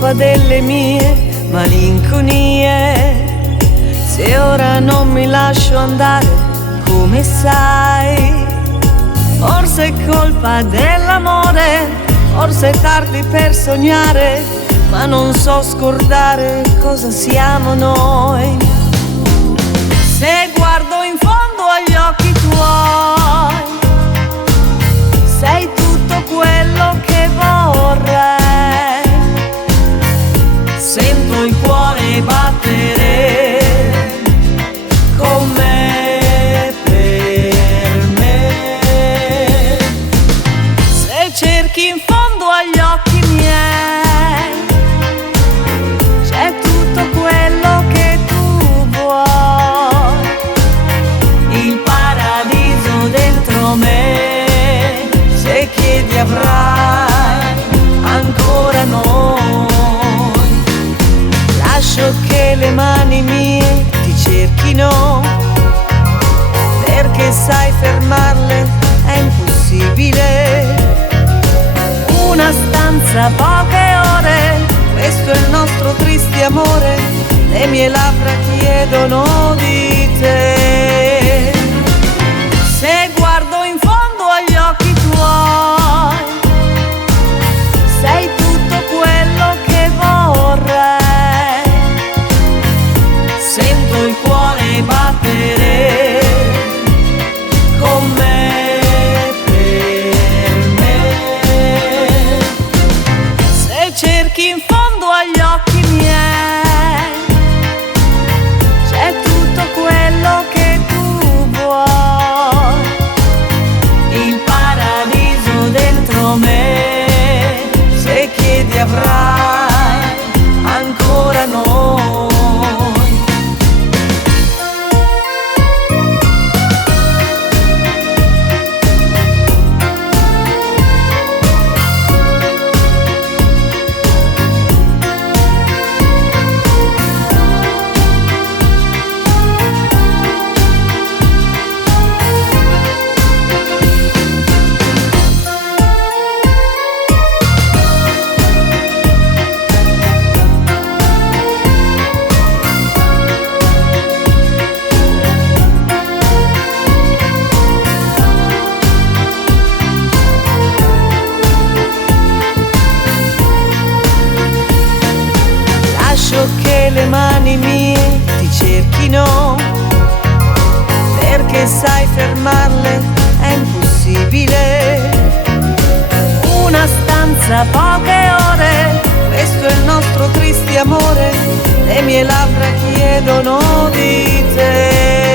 colpa delle mie malinconie. Se ora non mi lascio andare, come sai, forse è colpa dell'amore, forse è tardi per sognare, ma non so scordare cosa siamo noi. Se guardo in fondo agli occhi tuoi, sei tutto quello che vorrei. Sento il cuore battere con me, per me. Se cerchi in fondo agli occhi miei, c'è tutto quello che tu vuoi. Il paradiso dentro me, se chiedi avrai ancora noi. Lascio che le mani mie ti cerchino, perché sai fermarle è impossibile. Una stanza, poche ore, questo è il nostro triste amore, le mie labbra chiedono di te. Se guardo in fondo agli occhi tuoi, sei tutto quello che vorrei. Sento il cuore battere con me, per me. Se cerchi in fondo agli occhi miei, c'è tutto quello che tu vuoi. Il paradiso dentro me, se chiedi avrai ancora noi. Lascio che le mani mie ti cerchino, perché sai fermarle è impossibile. Una stanza, poche ore, questo è il nostro triste amore, le mie labbra chiedono di te.